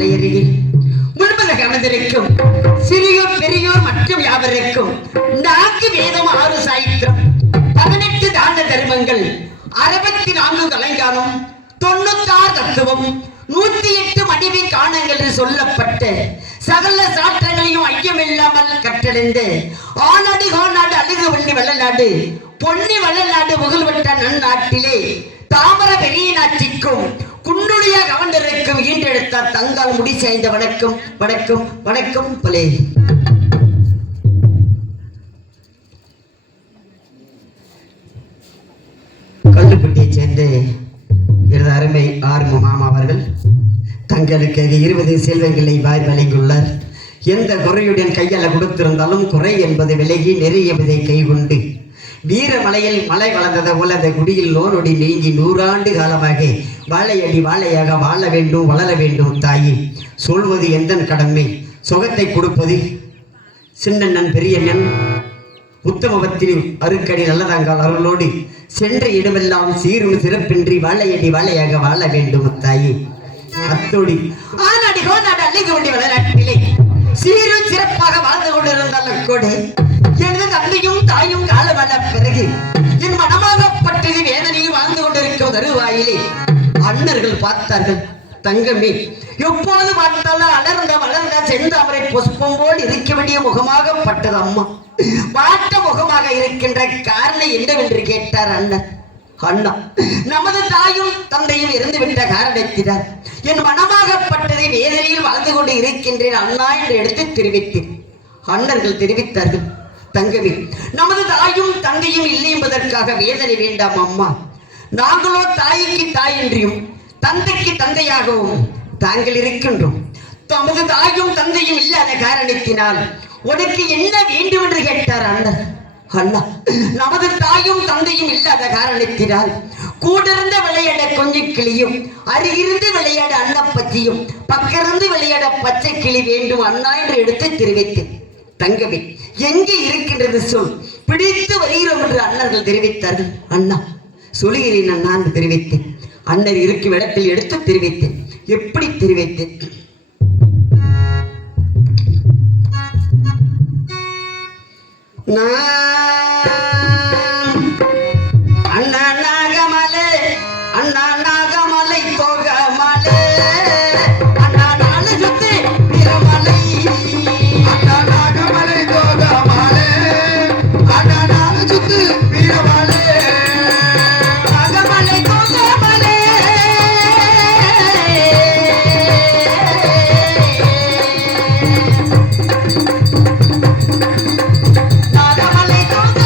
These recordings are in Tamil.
மலையருகில் முழுவதாக அமைந்திருக்கும் சிறியோர் பெரியோர் மற்றும் யாவருக்கும் 4 வேதம் 6 சாயித்திரம் 18 தான தர்மங்கள் 64 கலைஞானம் 96 தத்துவம் 108 மனைவி காணங்கள் என்று சொல்லப்பட்ட சகல சாற்றங்களையும் ஐயமில்லாமல் கற்றடைந்து ஆனாடி கோநாடு அழுகு வண்டி வெள்ளநாடு பொன்னி வெள்ளநாடு புகழ்பெற்ற நன்னாட்டிலே தாமர பெரியநாச்சிக்கும் குண்டுடைய கவர்னருக்கும் ஈண்டெடுத்தார் தங்கால் முடி சேர்ந்த வணக்கம் வணக்கம் வணக்கம் பலே. கல்லுப்பட்டியை சேர்ந்த எனது அருமை ஆர்மு மாமா அவர்கள் தங்களுக்கு 20 செல்வங்களை வாய் வழங்கியுள்ளார். எந்த குறையுடன் கையால் கொடுத்திருந்தாலும் குறை என்பது விலகி நிறையவதை கைகொண்டு வீரமலையில் மலை வளர்ந்ததை போல அந்த குடியில் நோனொடி நீங்கி 100 ஆண்டு காலமாக வாழையடி வாழையாக வாழ வேண்டும் வளர வேண்டும். தாயி சொல்வது எந்த கடமை, சுகத்தை கொடுப்பது சின்னண்ணன் பெரியண்ணன் உத்தமபத்திரி அருக்கடி நல்லதாங்கால் அருளோடு சென்ற இடமெல்லாம் சீரும் சிறப்பின்றி வாழையடி வாழையாக வாழ வேண்டும். தாயி அத்தோடி ஆனாடி கோநாடு அள்ளிக்கு வேண்டிய விளையாட்டிலே சீரும் சிறப்பாக வாழ்ந்து கொண்டிருந்தாலும் கூட எனது தந்தையும் தாயும் காலமான பிறகு என் மனமாகப்பட்டது வேதனையில் வாழ்ந்து கொண்டிருக்கும் தருவாயிலே அண்ணர்கள் பார்த்தார்கள். தங்கமே, எப்பொழுது பார்த்தாலும் அலர்ந்த வளர்ந்த செந்தாமரை புஷ்பம் போல் இருக்க வேண்டிய முகமாகப்பட்டது அம்மா. வாட்ட முகமாக இருக்கின்ற காரணம் என்னவென்று கேட்டார் அண்ணன். அண்ணா, நமது தாயும் தந்தையும் இருந்துவிட்ட காரணத்தினால் என் மனமாகப்பட்டதை வேதனையில் வாழ்ந்து கொண்டு இருக்கின்றேன் அண்ணா என்று எடுத்து தெரிவித்தேன். அண்ணர்கள் தெரிவித்தார்கள். தங்கமே, நமது தாயும் தந்தையும் இல்லை என்பதற்காக வேதனை வேண்டாம் அம்மா. நாங்களோ தாய்க்கு தாய் என்றும் தந்தைக்கு தந்தையாகவும் தாங்கள் இருக்கின்றோம். தமது தாயும் தந்தையும் இல்லாத காரணத்தினால் உனக்கு என்ன வேண்டும் என்று கேட்டார் அண்ணன். அண்ணா, நமது தாயும் தந்தையும் இல்லாத காரணத்தினால் கூடிருந்த விளையாட கொஞ்சம் கிளியும் அருகிருந்து விளையாட அன்னப்பத்தியும் பக்கிருந்து விளையாட பச்சை கிளி வேண்டும் அண்ணா என்று எடுத்து தெரிவித்தேன். தங்கமே, எங்கே இருக்கின்றது சொல், பிடித்து வருகிறோம் என்று அண்ணர்கள் தெரிவித்தார்கள். அண்ணா சொல்கிறேன் நான் தெரிவித்தேன். அண்ணர் இருக்கும் இடத்தில் எடுத்து தெரிவித்தேன். எப்படி தெரிவித்தேன்? அண்ணா நாகமலை அண்ணா நாகமலை தோகமலை அண்ணா நாலு சுத்து பிரமலை அண்ணா நாகமலை தோகமலை அண்ணா நாலு சுத்து பிரமலை நாகமலை தோகமலை நாகமலை தோக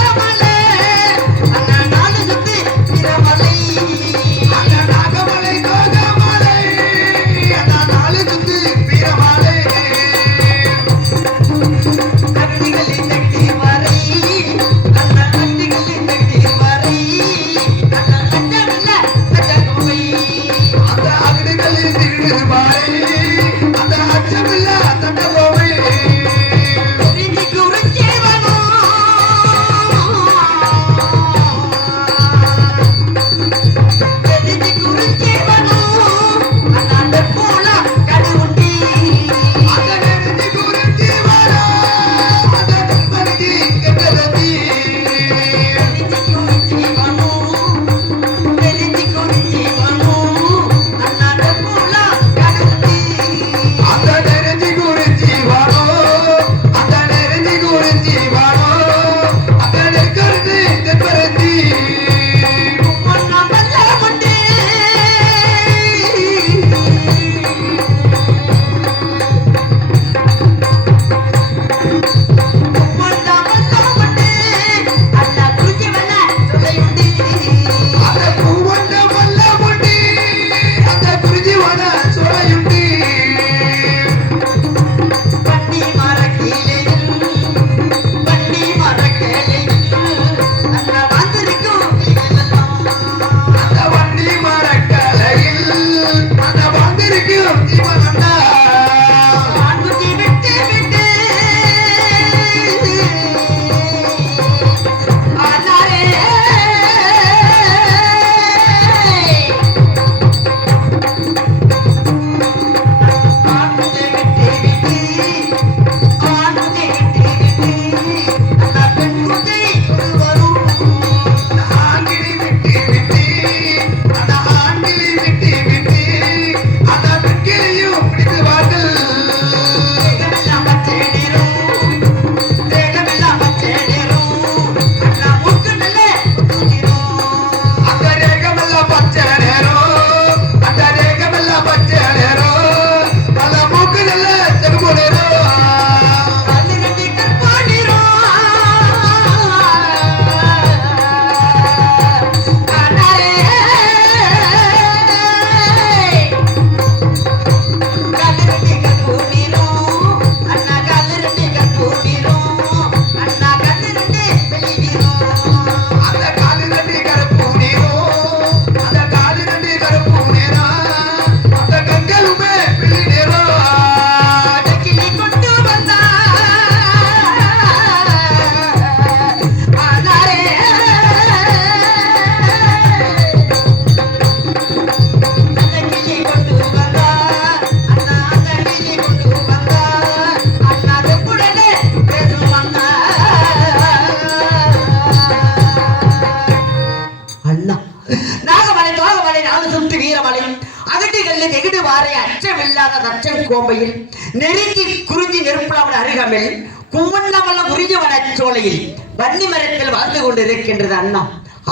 தச்சன் கோம்பையில் நெருங்கி குறிஞ்சி நெருப்பலாமல் அருகாமல் கும்மண்ணமல்ல குறிஞ்சி வனச்சோலையில் வன்னி மரத்தில் வாழ்ந்து கொண்டிருக்கின்றது அண்ணா.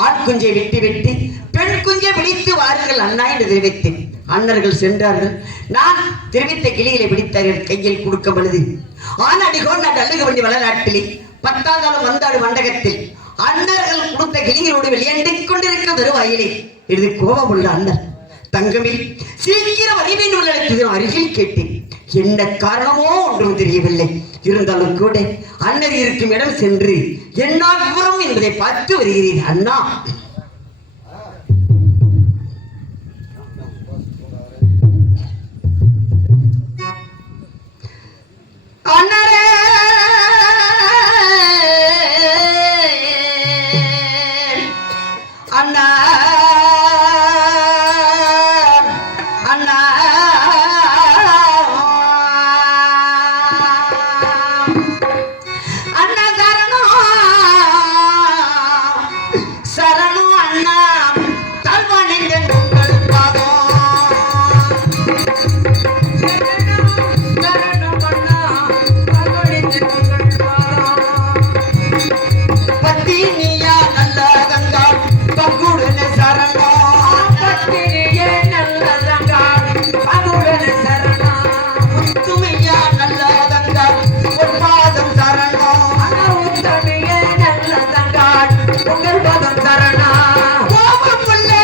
ஆண் குஞ்சை வெட்டி வெட்டி பெண் குஞ்சை விழித்து வாருங்கள் அண்ணா என்று தெரிவித்தேன். அண்ணர்கள் சென்றார்கள். நான் தெரிவித்த கிளிகளை பிடித்தார்கள். கையில் கொடுக்க பொழுது ஆனாடிகோன் நான் அழுக வேண்டிய வளநாட்டிலே 10ஆம் வந்தாடு மண்டகத்தில் அண்ணர்கள் கொடுத்த கிளிகளோடு விளையாண்டு கொண்டிருக்க வருவாயிலே இது கோபமுள்ள அண்ணர் தங்கமே சீக்கிரம் அறிவின் உள்ளது அருகில் கேட்டேன். என்ன காரணமோ ஒன்றும் தெரியவில்லை. இருந்தாலும் கூட அண்ணர் இருக்கும் இடம் சென்று என்ன விவரம் என்பதை பார்த்து வருகிறேன் அண்ணா. அண்ணரே அண்ணா அண்ணா அண்ணா சரணம் சரணம் அண்ணா தல்வானிங்க உங்கள் பாதம் பத்தினியா நல்ல கங்கா பங்குடனே சரணம் பத்தினியே நல்ல கங்கா பங்குடனே சரணம் உத்துமையா நல்ல கங்கா உன் பாதம் சரணம் அண்ணா உத்தமையே நல்ல கங்கா உங்கள் பாதம் சரணம் கோபமுள்ளே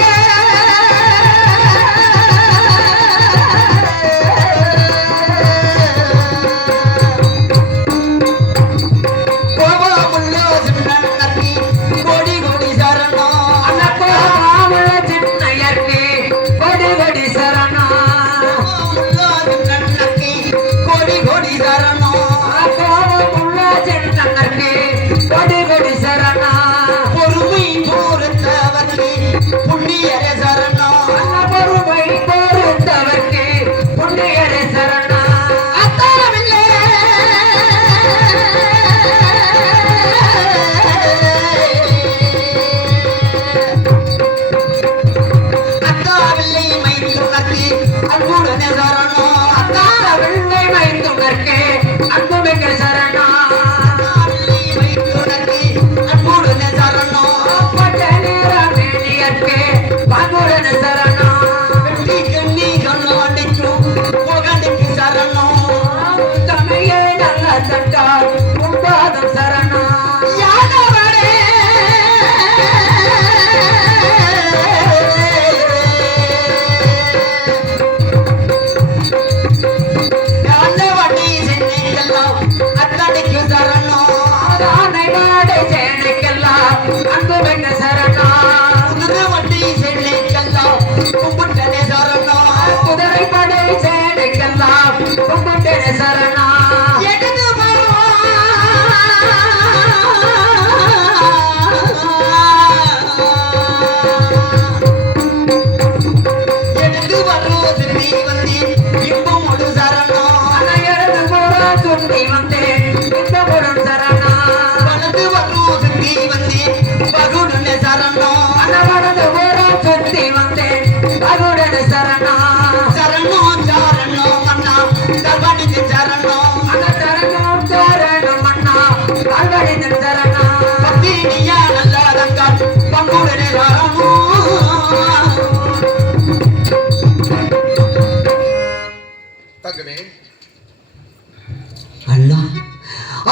அண்ணா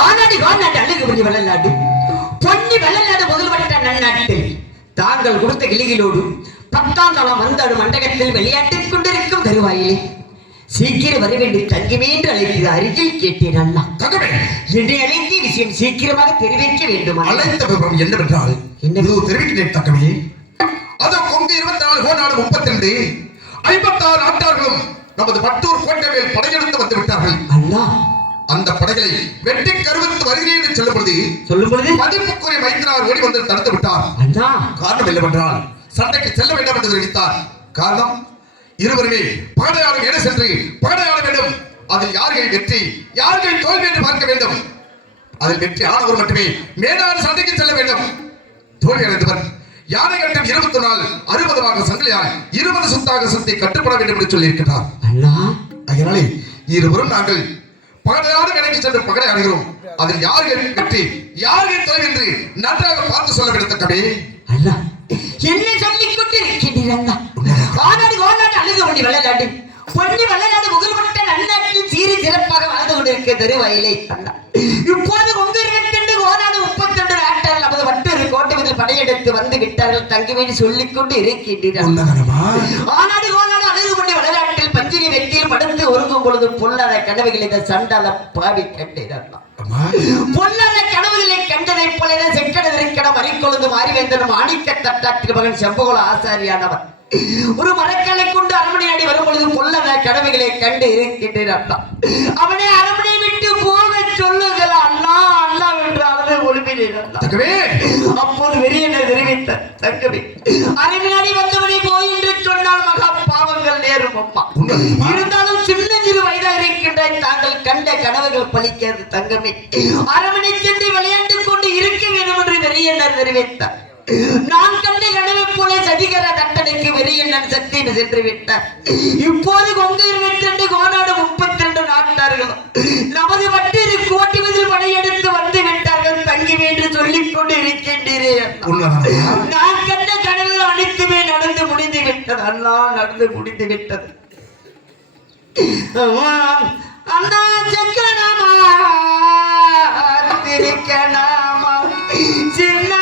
ஆனாடி வாநாட்டு அழகு பண்ணி வெள்ளநாடு பொன்னி வெள்ளநாடு முதல்வட்ட நன்னாட்டில் தாங்கள் கொடுத்த கிளிகளோடு 10ஆம் வந்தாடு மண்டகத்தில் விளையாட்டிக் கொண்டிருக்கும் தருவாயிலே சீக்கிரம் வர வேண்டி தங்குமே என்று அழைத்தது அருகில் கேட்டேன் அண்ணா. என்னை அழைத்த விஷயம் சீக்கிரமாக தெரிவிக்க வேண்டும். அழைத்த விவரம் என்னவென்றால் என்ன தெரிவிக்கிறேன் தங்கமே. அதோ கொங்கு 24 கோநாடு 32 56 நாட்டார்களும் நமது பட்டூர் கோட்டை மேல் படையெடுத்து வந்து விட்டார்கள் அண்ணா. அந்த படைகளை வெட்டி கருவத்து வருகிறேன் என்று சொல்லும் பொழுது மதிப்புக்குரிய மைத்திரார் ஓடி வந்து தடுத்து விட்டார் அண்ணா. காரணம் என்னவென்றால் சண்டைக்கு செல்ல வேண்டாம் என்று தெரிவித்தார். காரணம் இருவருமே படையாளம் என சென்று படையாள வேண்டும். அதில் யார்கள் வெற்றி யார்கள் தோல்வி என்று பார்க்க வேண்டும். அதில் வெற்றி ஆனவர் மட்டுமே மேலான சண்டைக்கு செல்ல வேண்டும். தோல்வி அடைந்தவர் யானை கட்டம் 21 நாள் 60 சங்கிலியால் 20 சுத்தாக சுத்தி கட்டுப்பட வேண்டும் என்று சொல்லி இருக்கிறார். அண்ணா அதனாலே இருவரும் நாங்கள் பகடையாடு கடைக்கு சென்று பகடை ஆடுகிறோம். அதில் யார்கள் வெற்றி யார்கள் தோல்வி என்று நன்றாக பார்த்து சொல்ல விடத்தக்கவே. அல்ல என்ன சொல்லிக் கொண்டிருக்கிறீர்கள்? அழுக பண்ணி விளையாடு பொன்னி விளையாடு முகல்பட்ட நன்னாட்டில் சீரி சிறப்பாக வாழ்ந்து கொண்டிருக்க தெருவயலை அண்ணா. இப்போது உங்க 22 கோனாடு 32 நாட்டால் நமது வட்டூர் கோட்டையில் படையெடுத்து வந்து விட்டார்கள் தங்குவேன் சொல்லிக் கொண்டு இருக்கின்றீர்கள். ஆனாடு கோனாடு அழுகு பண்ணி விளையாட்டில் பஞ்சினி வெற்றியில் படுத்து ஒருங்கும் பொழுது பொல்லாத கனவுகள் இந்த சண்டால பாவி கண்டீர்கள். பொல்லாத கனவுகளை கண்டதை போல செக்கட இருக்கடம் அறிக்கொழுந்து மாறிவேந்தனும் ஆணிக்க தட்டாற்று மகன் செம்பகோல ஆசாரியானவர் ஒரு மரக்கலை கொண்டு அரண்மனை அடி வரும் பொழுது பொல்லாத கனவுகளை கண்டு இருக்கின்றார். அவனை அரண்மனை விட்டு போக சொல்லுங்கள் அண்ணா அண்ணா என்று அவரை ஒழுப்பினார். அப்போது வெறியனை தெரிவித்த தங்கமே அரண்மனை வந்தவனை போய் என்று சொன்னால் மகா பாவங்கள் நேரும் அம்மா. இருந்தாலும் சின்ன சிறு வயதாக இருக்கின்ற தாங்கள் கண்ட கனவுகள் பலிக்காது தங்கமே. அரண்மனை சென்று விளையாண்டு கொண்டு இருக்க வேண்டும் என்று வெறியனர் தெரிவித்தார். நான் கண்ட கனவை போல சதிகர தண்டனைக்கு வெறியண்ணன் சக்தின்னு சென்று விட்டார். இப்போது கொங்கு 22 கோனாடு 32 நாட்டார்கள் நமது வட்டிரு கோட்டிவதில் படையெடுத்து வந்து விட்டார்கள் தங்கி என்று சொல்லிக் கொண்டு இருக்கின்றேன். நான் கண்ட கனவு அனைத்துமே நடந்து முடிந்து விட்டது அண்ணா நடந்து முடிந்து விட்டது. அண்ணா சக்கனமா திருக்கணமா சின்ன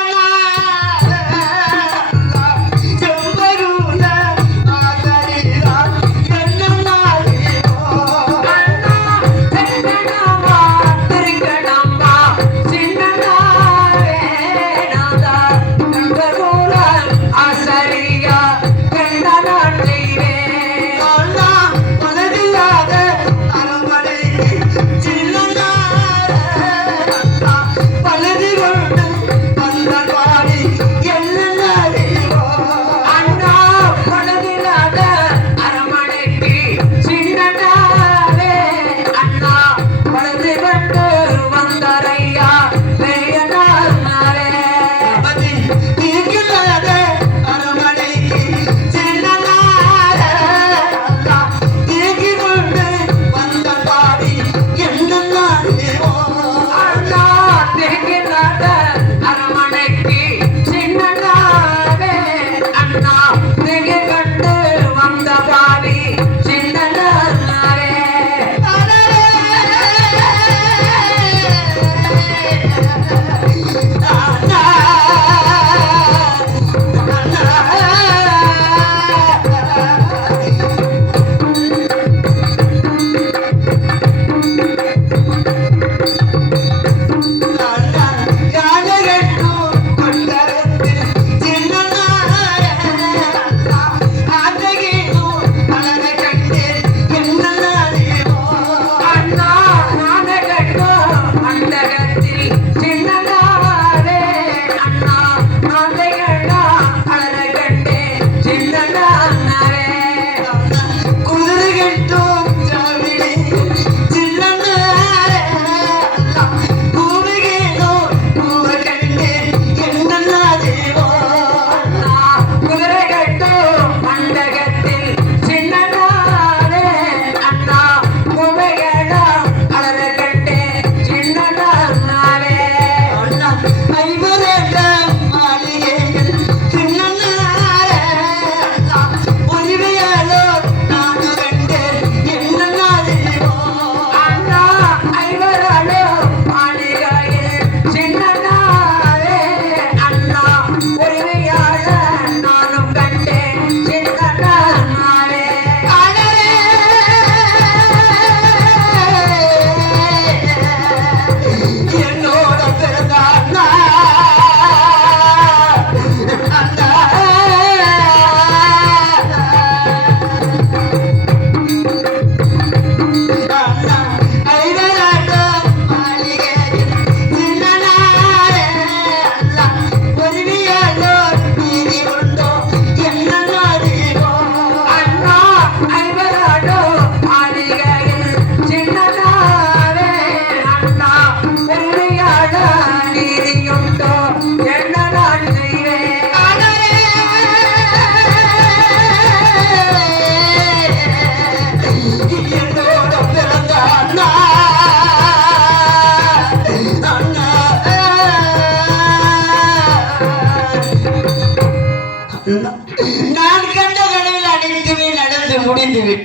பல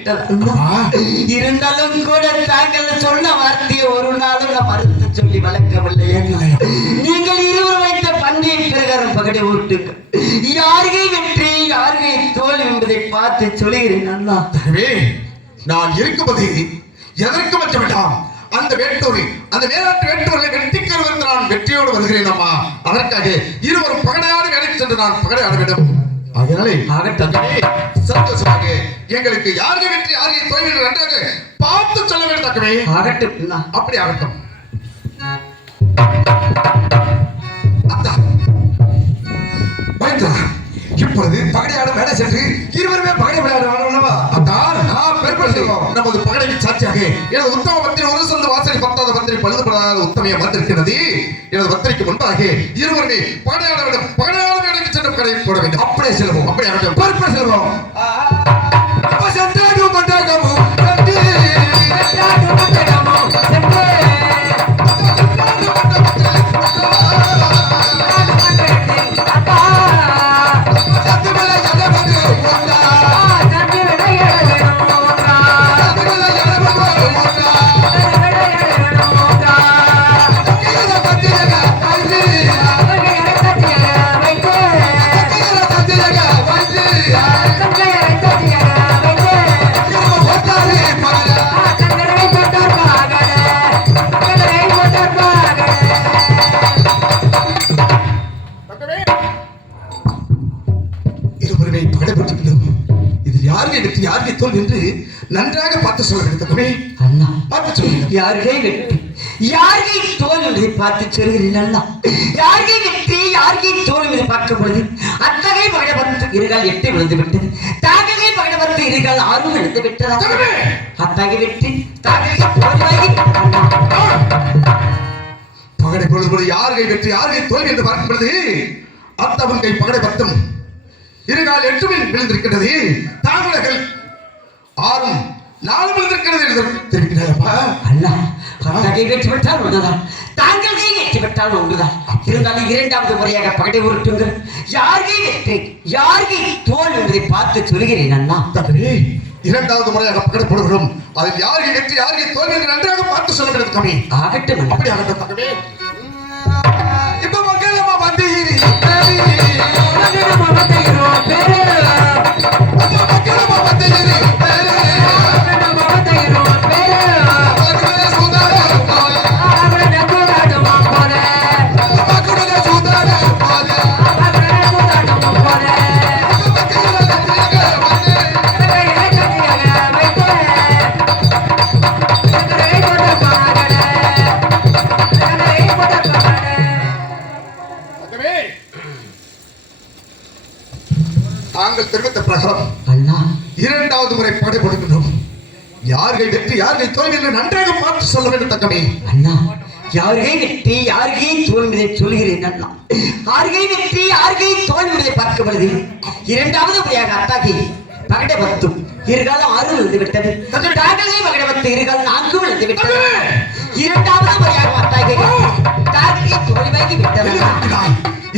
விட்டது அண்ணா. இருந்தாலும் கூட தாங்கள் சொன்ன வார்த்தையை ஒரு நாளும் நான் மறுத்து சொல்லி வளர்க்கவில்லை அண்ணா. நீங்கள் இருவர் வைத்த பந்தய பிரகாரம் பகடை ஓட்டுங்க. யாருகை வெற்றி யாருகை தோல்வி என்பதை பார்த்து சொல்கிறேன் அண்ணா. நான் இருக்கும்போது எதற்கும் அச்ச வேண்டாம். அந்த வேட்டூரி அந்த மேலாட்டு வேட்டூர்களை வெட்டிக்கிறவர்கள் நான் வெற்றியோடு வருகிறேன் அம்மா. அதற்காக இருவரும் பகடையாடு வேலைக்கு சென்று நான் பகடையாட வேண்டும். அதனாலே சந்தோஷமாக எங்களுக்கு யாருக்கு வெற்றி யாருக்கு தோல்வி என்று நன்றாக பார்த்து சொல்ல வேண்டும் தக்கவே. ஆகட்டும் அப்படி ஆகட்டும். அத்தா வைத்தா இப்பொழுது பகடையாட வேலை சென்று இருவருமே பகடை விளையாடுவார்களா? அதான் நமது பகடைக்கு சாட்சியாக எனது உத்தம பத்திரி ஒரு சொந்த வாசனை பத்தாவது பத்திரி பழுதுபடாத உத்தமையை வந்திருக்கிறது. எனது பத்திரிக்கு முன்பாக இருவருமே பகடையாட வேண்டும். பகடையாட வேலைக்கு சென்று பகடை போட வேண்டும். அப்படியே செல்வோம். அப்படியே ஆகட்டும். பருப்ப செல்வோம். யாருக்கு தோல் என்று நன்றாக பார்த்து சொல்ல வேண்டும். அண்ணா பார்த்து சொல்லுங்க. யாருகை வெற்றி யாருகை தோல் என்பதை பார்த்து சொல்கிறேன் அண்ணா. யாருகை வெற்றி யாருகை தோல் என்பதை பார்க்கும் பொழுது அத்தகை பகடபத்து இருகால் 8 விழுந்து விட்டது. தாகை பகடபத்து இருகால் 6 விழுந்து விட்டது. அத்தகை வெற்றி தாகை தோல்வாகி பகடை பொழுது யாருகை வெற்றி யாருகை தோல்வி என்று பார்க்கும் பொழுது அத்தவன் கை பகடை பத்தும் இருகால் 8 விழுந்திருக்கிறது. தாங்களைகள் 6 4 விழுந்திருக்கிறது என்று தெரிவிக்கிறாரப்பா. அண்ணா அத்தகை வெற்றி பெற்றால் ஒன்றுதான், தாங்கள் கை வெற்றி பெற்றால் ஒன்றுதான். இருந்தாலும் இரண்டாவது முறையாக பகடை உருட்டுங்கள். யாருகை வெற்றி யாருகை தோல் என்பதை பார்த்து சொல்கிறேன் அண்ணா. இரண்டாவது முறையாக பகடை போடுகிறோம். அதில் யாருகை வெற்றி யாருகை தோல்வி என்று நன்றாக பார்த்து சொல்ல வேண்டும் கம்மி. ஆகட்டும் அப்படி ஆகட்டும் தகவே. இப்ப மக்கள் நம்ம வந்தீங்க தாங்கள் தெரிவித்த பிரகாரம் இரண்டாவது முறை பகடை போடுகின்றோம். யாருகை வெற்றி யாருகை தோல்வி என்று நன்றாக பார்த்து சொல்ல வேண்டும் தக்கமே. அண்ணா யாருகை வெற்றி யாருகை தோல்வி என்பதை சொல்கிறேன் அண்ணா. யாருகை வெற்றி யாருகை தோல்வி என்பதை பார்க்கும் பொழுது இரண்டாவது முறையாக அத்தாகி பகடை பத்தும் இருகாலம் 6 விழுந்து விட்டது. தாங்களே பகடை பத்து இருகாலம் 4 விழுந்து விட்டது. இரண்டாவது முறையாக அத்தாகி தாகை தோல்வாகி விட்டது.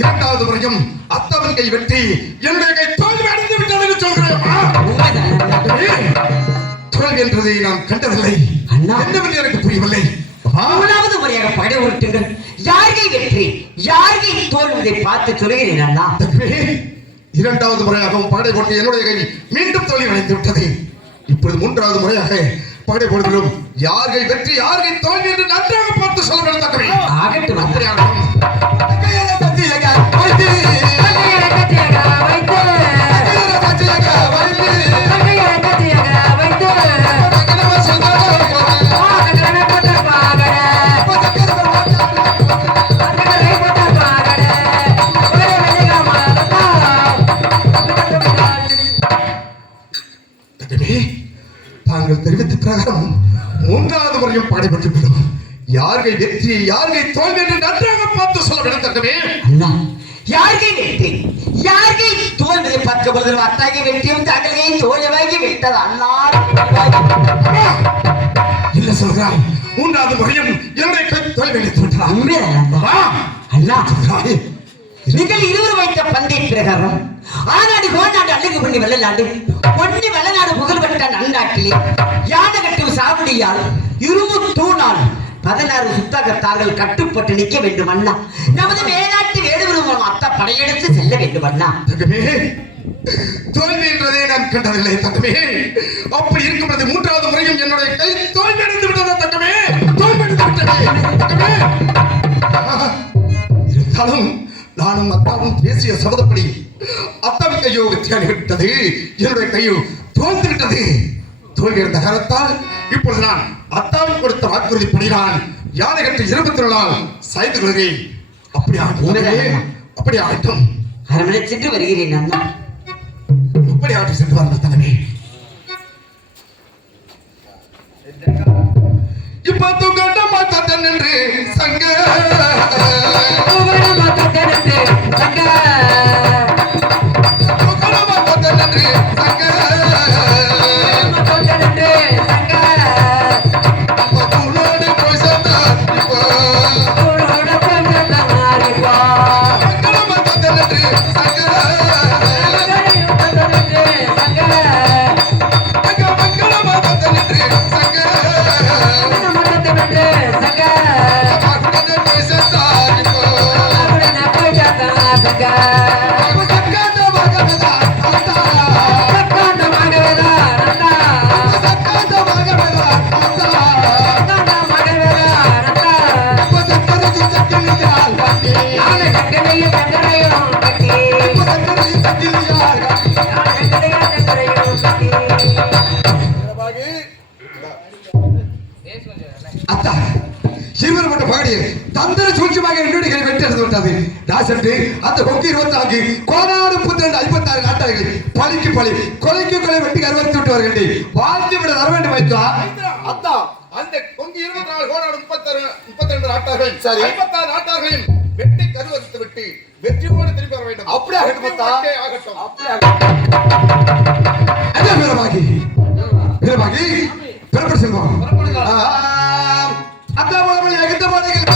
இரண்டாவது முறையும் அத்தவன் கை வெற்றி என்னுடைய கை தோல்வி அடைந்து விட்டது என்று சொல்கிறேன். தோல்வி என்றதை நான் கண்டதில்லை. என்னவென்று எனக்கு புரியவில்லை. மூணாவது முறையாக பகடை உருட்டுங்கள். யாருகை வெற்றி யாருகை தோல்வி பார்த்து சொல்கிறேன் அண்ணா. இரண்டாவது முறையாக பகடை போட்டு என்னுடைய கை மீண்டும் தோல்வி அடைந்து விட்டது. இப்பொழுது மூன்றாவது முறையாக பகடை போடுகிறோம். யாருகை வெற்றி யாருகை தோல்வி என்று நன்றாக பார்த்து சொல்ல வேண்டும். ஆகட்டும் அப்படியாகட்டும். தாங்கள் தெரிவித்த பிரகாரம் மூன்றாவது முறையும் பாடைபட்டுள்ளோம். யாருகை வெற்றி யாருகை தோல்வி என்று நன்றாக பார்த்து சொல்ல வேண்டும் தக்கவே. அண்ணா யாருகை வெற்றி யாருகை தோல்வி பார்க்க பொழுது அத்தாகை வெற்றியும் தாங்களே தோல்வாகி விட்டது அண்ணா. இல்ல சொல்றாய். மூன்றாவது முறையும் என்னுடைய கை தோல்வி அடைந்து விட்டதா? அண்ணா நீங்கள் இருவர் வைத்த பந்தய பிரகாரம் ஆனாடி கோனாடு அழுகு பண்ணி வெள்ளநாடு பொன்னி வெள்ளநாடு புகழ்பெற்ற நன்னாட்டிலே யானை கட்டும் சாவடியால் இரும்பு தூணால் 16 சுத்தக தாங்கள் கட்டுப்பட்டு நிற்க வேண்டும் அண்ணா. நமது மேலாட்டு வேடுவிரும்பும் அத்த படையெடுத்து செல்ல வேண்டும் அண்ணா. தங்கமே, தோல்வி என்றதே நான் கண்டதில்லை தங்கமே. அப்படி இருக்கும்போது 3வது முறையும் என்னுடைய கை தோல்வி அடைந்து விட்டதா தங்கமே? தோல்வி அடைந்து விட்டதே தங்கமே. இருந்தாலும் நானும் அத்தாவும் பேசிய சபதப்படி அத்தாவின் கையோ வெற்றியாகி விட்டது, என்னுடைய கையோ தோல்ந்து விட்டது. தோல்வி இருந்த காலத்தால் இப்பொழுது நான் அத்தாவின் கொடுத்த வாக்குறுதிப்படி நான் யானை கட்டு 24 நாள் சாய்ந்து கொள்கிறேன். அப்படி ஆகட்டும், அப்படி ஆகட்டும். அரண்மனை சென்று வருகிறேன் அண்ணா. அப்படி ஆகட்டும், சென்று வாருங்கள் தலைமை. இப்ப தூக்கட்ட மாத்தன் என்று சங்க தந்திர சூழ்ச்சியாக என்னுடைய வெற்றி விட்டது. ராசட்டு அந்த கொக்கி 24 கோனாடு 32 56 நாட்டார்கள் பலிக்கு பலி கொலைக்கு கொலை வெட்டி அறுவத்து விட்டு வருகின்றேன். வாழ்த்து விட தர வேண்டும் வைத்தா அத்தா. அந்த கொங்கி 24 கோனாடு 32 நாட்டார்கள் சரி 56 நாட்டார்களையும் வெட்டி கருவறுத்து விட்டு வெற்றியோடு திரும்பி வர வேண்டும். அப்படியே ஆகட்டும் அத்தா, ஆகட்டும். அப்படியே அதே வீரமாகி வீரமாகி பெறப்பட்டு செல்வோம். அத்தா மூலமாக எந்த பாதைகள்